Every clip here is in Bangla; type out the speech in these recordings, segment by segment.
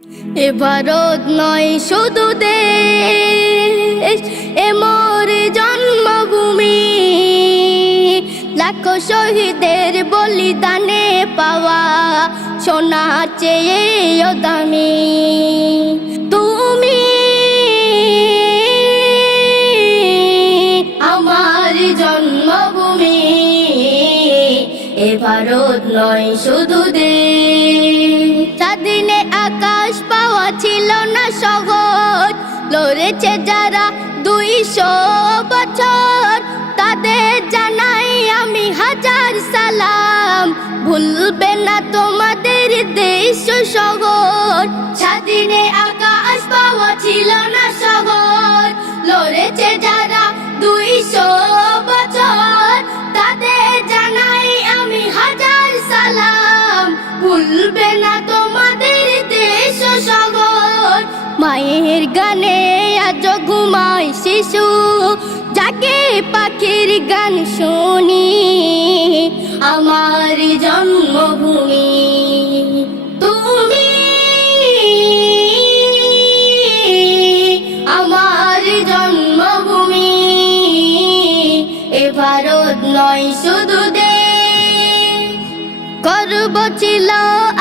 এ ভারত নয় শুধু দেশ, এ মোর জন্মভূমি। লাখো শহীদের বলিদানে পাওয়া সোনা চেয়েও দামি। তুমি আমার জন্মভূমি, এ ভারত নয় শুধু দেশ। স্বাধীনে আকাশ পাওয়া ছিল না সহজ, লড়েছে যারা 200 বছর, তাদের জানাই আমি হাজার সালাম। ভুলবে না তোমাদের দেশ শহর। স্বাধীনে আকাশ পাওয়া ছিল না সহজ, লড়েছে যারা 200 বছর, তাদের জানাই আমি হাজার সালাম। ভুলবে না তোমাদের দেশ শহর। মায়ের গানে আজ ঘুমায় শিশু, জাগে পাখির গান শুনি। আমার জন্মভূমি তুমি, আমার জন্মভূমি, এ ভারত নয় শুধু দেশ। গর্ব ছিল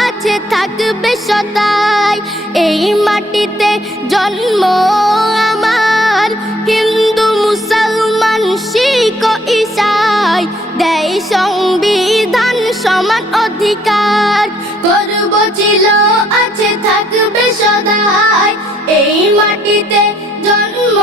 আছে থাকবে সদাই, এই মাটিতে জন্ম আমার। হিন্দু মুসলমান শিখ ঈসাই দেয় সংবিধান সমান অধিকার। গর্ব ছিল আছে থাকবে সদাই, এই মাটিতে জন্ম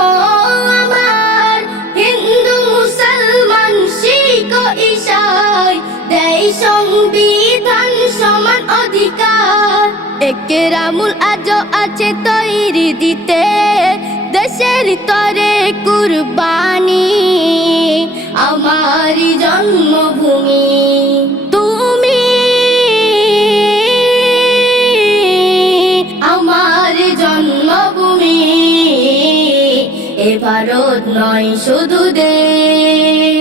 আমার। হিন্দু মুসলমান শিখ ঈসাই দেয় সংবিধান সমান অধিকার। একরামুল আজও আছে তৈরি দিতে দেশের তরে কুরবানি। আমার জন্মভূমি তুমি, আমার জন্মভূমি, এ ভারত নয় শুধু দেশ।